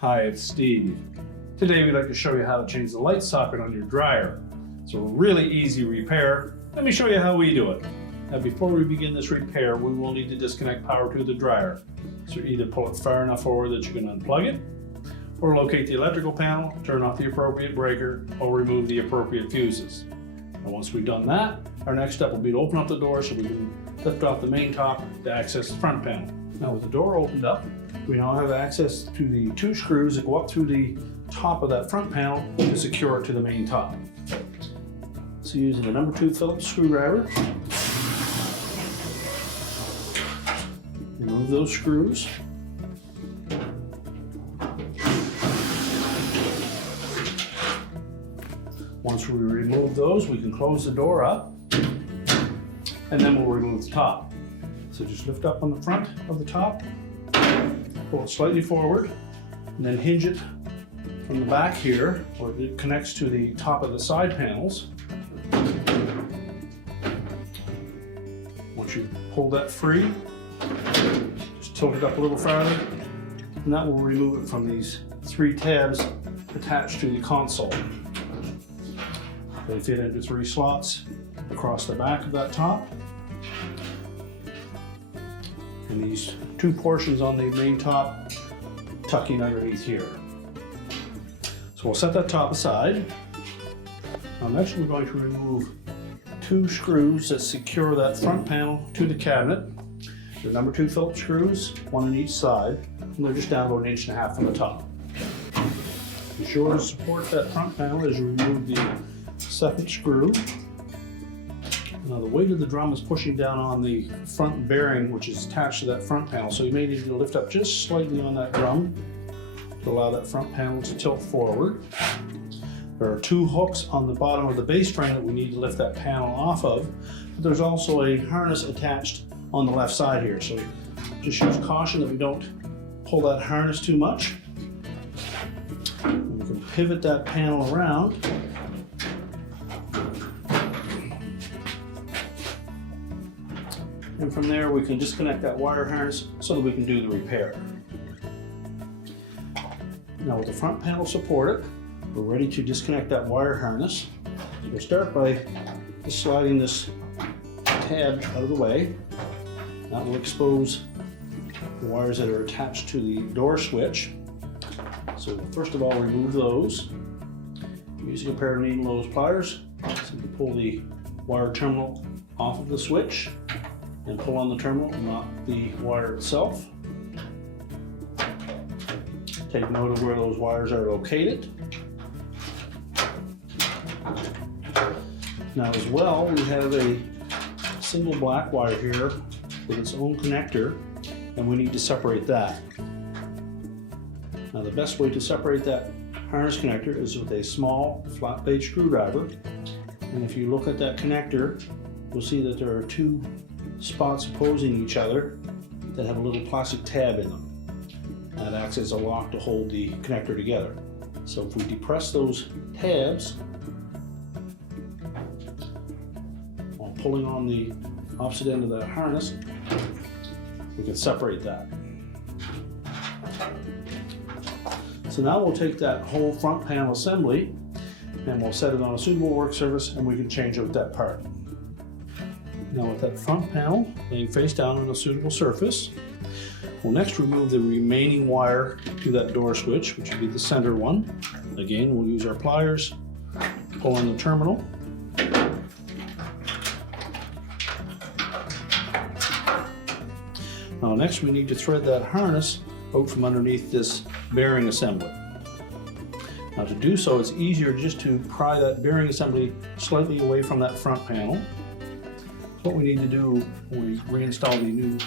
Hi, it's Steve. Today we'd like to show you how to change the light socket on your dryer. It's a really easy repair. Let me show you how we do it. Now before we begin this repair, we will need to disconnect power to the dryer. So either pull it far enough forward that you can unplug it, or locate the electrical panel, turn off the appropriate breaker, or remove the appropriate fuses. And once we've done that, our next step will be to open up the door so we can lift off the main top to access the front panel. Now with the door opened up, we now have access to the two screws that go up through the top of that front panel to secure it to the main top. So using a number 2 Phillips screwdriver, remove those screws. Once we remove those, we can close the door up, and then we'll remove the top. So just lift up on the front of the top, pull it slightly forward, and then hinge it from the back here, where it connects to the top of the side panels. Once you pull that free, just tilt it up a little farther, and that will remove it from these 3 tabs attached to the console. They fit into 3 slots across the back of that top. And these 2 portions on the main top tuck in underneath here. So we'll set that top aside. Now next we're going to remove 2 screws that secure that front panel to the cabinet. The number 2 Phillips screws, 1 on each side, and they're just down about 1.5 inches from the top. Be sure to support that front panel as you remove the 2nd screw. Now the weight of the drum is pushing down on the front bearing, which is attached to that front panel, so you may need to lift up just slightly on that drum to allow that front panel to tilt forward. There are 2 hooks on the bottom of the base frame that we need to lift that panel off of, but there's also a harness attached on the left side here, so just use caution that we don't pull that harness too much. And we can pivot that panel around. And from there we can disconnect that wire harness so that we can do the repair. Now with the front panel supported, we're ready to disconnect that wire harness. We'll start by just sliding this tab out of the way. That will expose the wires that are attached to the door switch. So we'll first of all remove those. Using a pair of needle nose pliers, simply pull the wire terminal off of the switch and pull on the terminal, not the wire itself. Take note of where those wires are located. Now as well, we have a single black wire here with its own connector, and we need to separate that. Now the best way to separate that harness connector is with a small flat blade screwdriver. And if you look at that connector, you'll see that there are 2 spots opposing each other that have a little plastic tab in them. That acts as a lock to hold the connector together. So if we depress those tabs while pulling on the opposite end of that harness, we can separate that. So now we'll take that whole front panel assembly and we'll set it on a suitable work surface, and we can change out that part. Now with that front panel laying face down on a suitable surface, we'll next remove the remaining wire to that door switch, which would be the center one. Again, we'll use our pliers, pull on the terminal. Now next we need to thread that harness out from underneath this bearing assembly. Now to do so, it's easier just to pry that bearing assembly slightly away from that front panel. What we need to do when we reinstall the new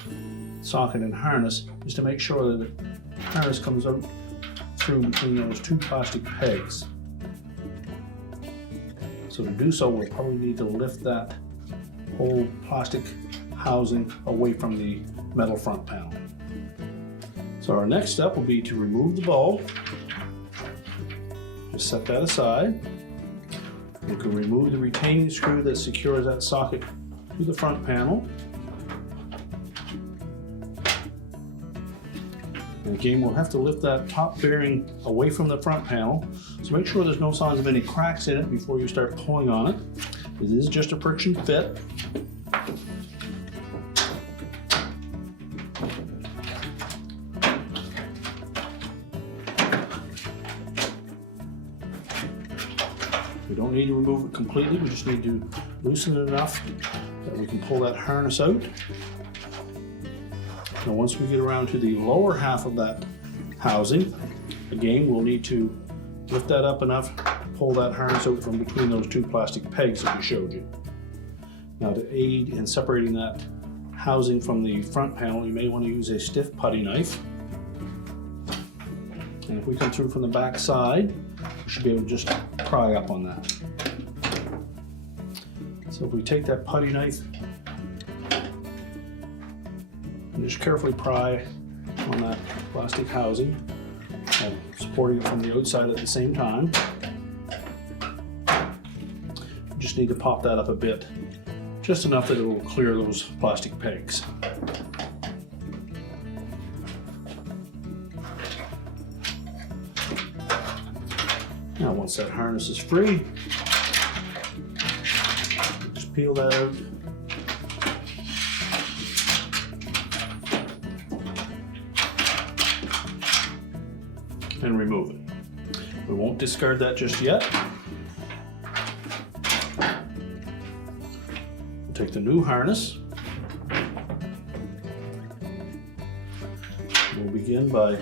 socket and harness is to make sure that the harness comes out through between those 2 plastic pegs. So to do so, we'll probably need to lift that whole plastic housing away from the metal front panel. So our next step will be to remove the bulb. Just set that aside. We can remove the retaining screw that secures that socket to the front panel. And Again, we'll have to lift that top bearing away from the front panel, so make sure there's no signs of any cracks in it before you start pulling on it. It is just a friction fit. We don't need to remove it completely, we just need to loosen it enough that we can pull that harness out. Now once we get around to the lower half of that housing, again we'll need to lift that up enough to pull that harness out from between those two plastic pegs that we showed you. Now to aid in separating that housing from the front panel, you may want to use a stiff putty knife. And if we come through from the back side, we should be able to just pry up on that. So if we take that putty knife and just carefully pry on that plastic housing, and supporting it from the outside at the same time, you just need to pop that up a bit, just enough that it will clear those plastic pegs. Now once that harness is free, just peel that out. And remove it. We won't discard that just yet. We'll take the new harness. We'll begin by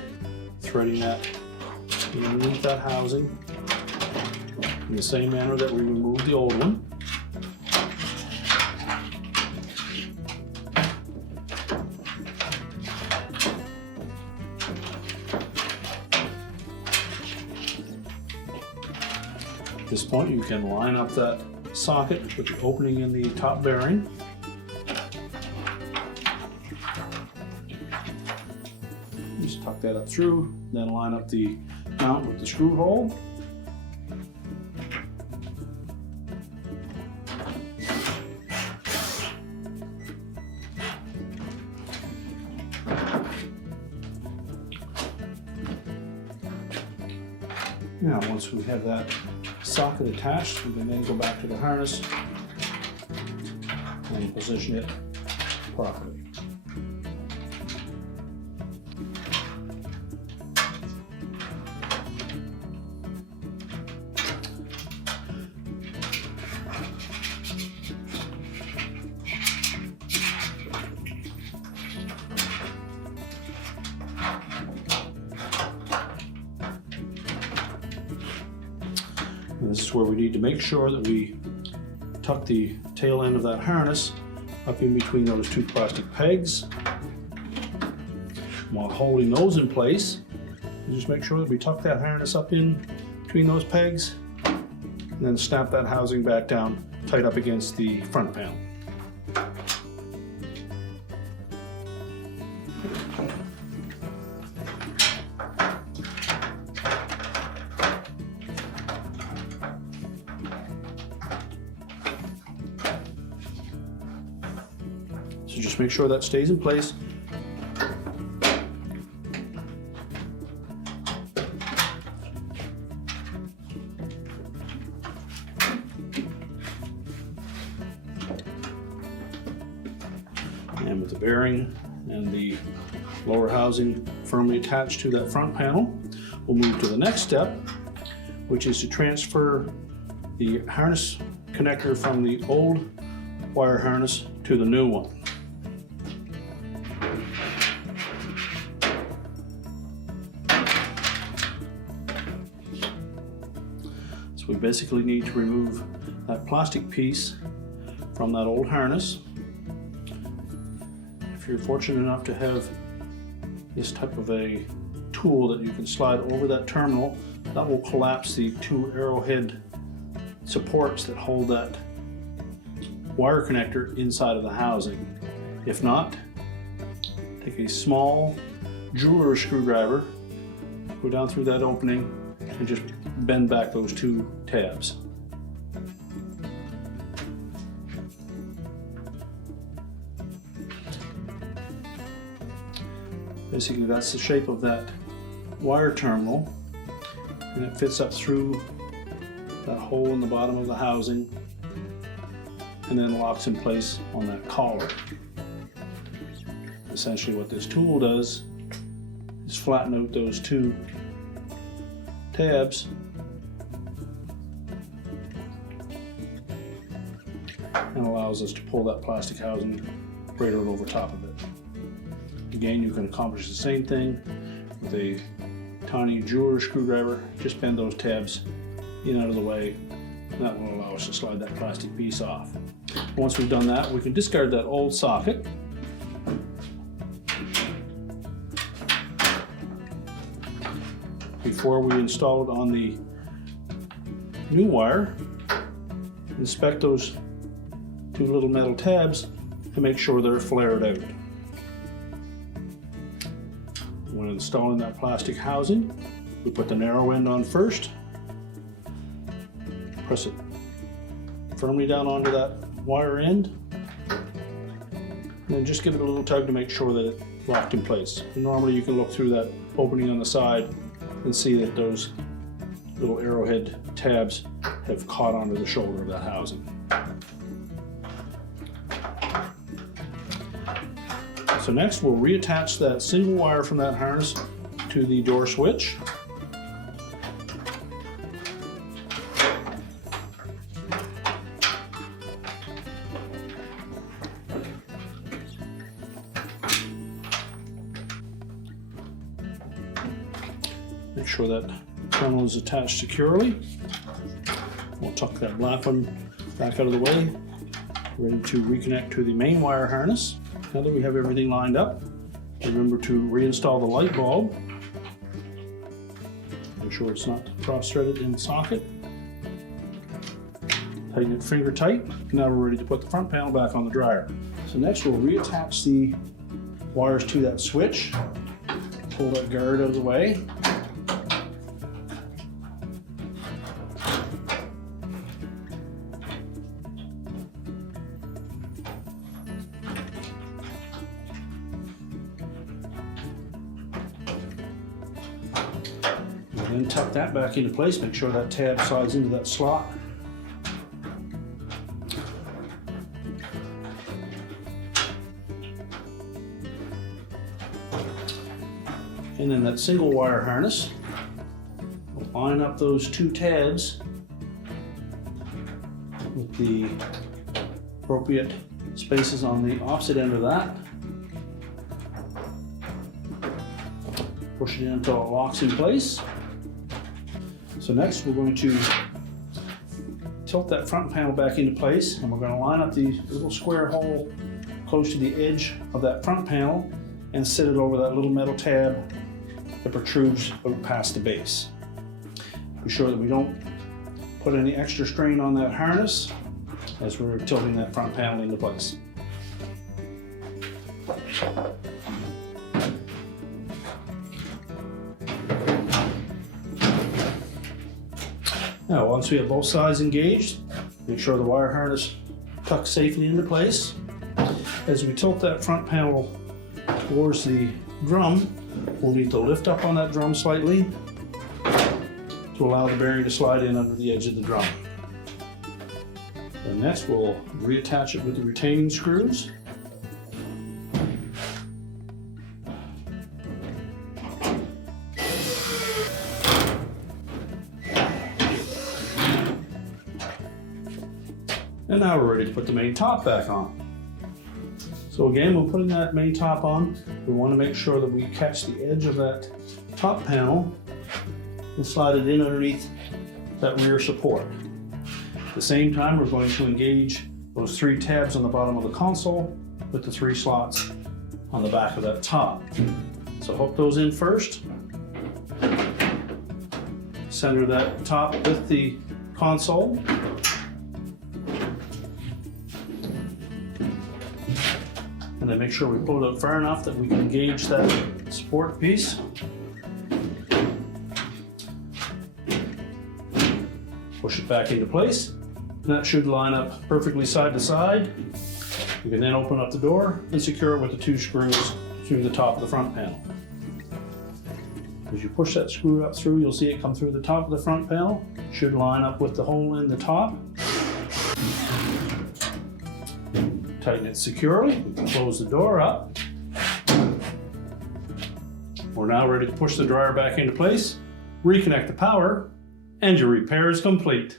threading that underneath that housing in the same manner that we removed the old one. At this point, you can line up that socket with the opening in the top bearing. Just tuck that up through, then line up the mount with the screw hole. Now, once we have that socket attached, we can then go back to the harness and position it properly. And this is where we need to make sure that we tuck the tail end of that harness up in between those two plastic pegs. While holding those in place, you just make sure that we tuck that harness up in between those pegs and then snap that housing back down tight up against the front panel. So just make sure that stays in place. And with the bearing and the lower housing firmly attached to that front panel, we'll move to the next step, which is to transfer the harness connector from the old wire harness to the new one. So we basically need to remove that plastic piece from that old harness. If you're fortunate enough to have this type of a tool that you can slide over that terminal, that will collapse the two arrowhead supports that hold that wire connector inside of the housing. If not, take a small jeweler screwdriver, go down through that opening and just bend back those two tabs. Basically, that's the shape of that wire terminal, and it fits up through that hole in the bottom of the housing and then locks in place on that collar. Essentially what this tool does is flatten out those two tabs and allows us to pull that plastic housing right out over top of it. Again, you can accomplish the same thing with a tiny jeweler screwdriver. Just bend those tabs in out of the way, and that will allow us to slide that plastic piece off. Once we've done that, we can discard that old socket. Before we install it on the new wire, inspect those two little metal tabs to make sure they're flared out. When installing that plastic housing, we put the narrow end on first, press it firmly down onto that wire end, and then just give it a little tug to make sure that it's locked in place. And normally you can look through that opening on the side and see that those little arrowhead tabs have caught onto the shoulder of that housing. So next we'll reattach that single wire from that harness to the door switch. Make sure that terminal is attached securely. We'll tuck that black one back out of the way, ready to reconnect to the main wire harness. Now that we have everything lined up, remember to reinstall the light bulb. Make sure it's not cross-threaded in the socket. Tighten it finger tight. Now we're ready to put the front panel back on the dryer. So next we'll reattach the wires to that switch. Pull that guard out of the way. Then tuck that back into place, make sure that tab slides into that slot. And then that single wire harness, we'll line up those two tabs with the appropriate spaces on the opposite end of that. Push it in until it locks in place. So next we're going to tilt that front panel back into place, and we're going to line up the little square hole close to the edge of that front panel and sit it over that little metal tab that protrudes out past the base. Be sure that we don't put any extra strain on that harness as we're tilting that front panel into place. Now, once we have both sides engaged, make sure the wire harness tucks safely into place. As we tilt that front panel towards the drum, we'll need to lift up on that drum slightly to allow the bearing to slide in under the edge of the drum. And next we'll reattach it with the retaining screws. And now we're ready to put the main top back on. So again, when putting that main top on, we want to make sure that we catch the edge of that top panel and slide it in underneath that rear support. At the same time, we're going to engage those three tabs on the bottom of the console with the three slots on the back of that top. So hook those in first. Center that top with the console. And then make sure we pull it out far enough that we can engage that support piece. Push it back into place. And that should line up perfectly side to side. You can then open up the door and secure it with the two screws through the top of the front panel. As you push that screw up through, you'll see it come through the top of the front panel. Should line up with the hole in the top. Tighten it securely, close the door up. We're now ready to push the dryer back into place, reconnect the power, and your repair is complete.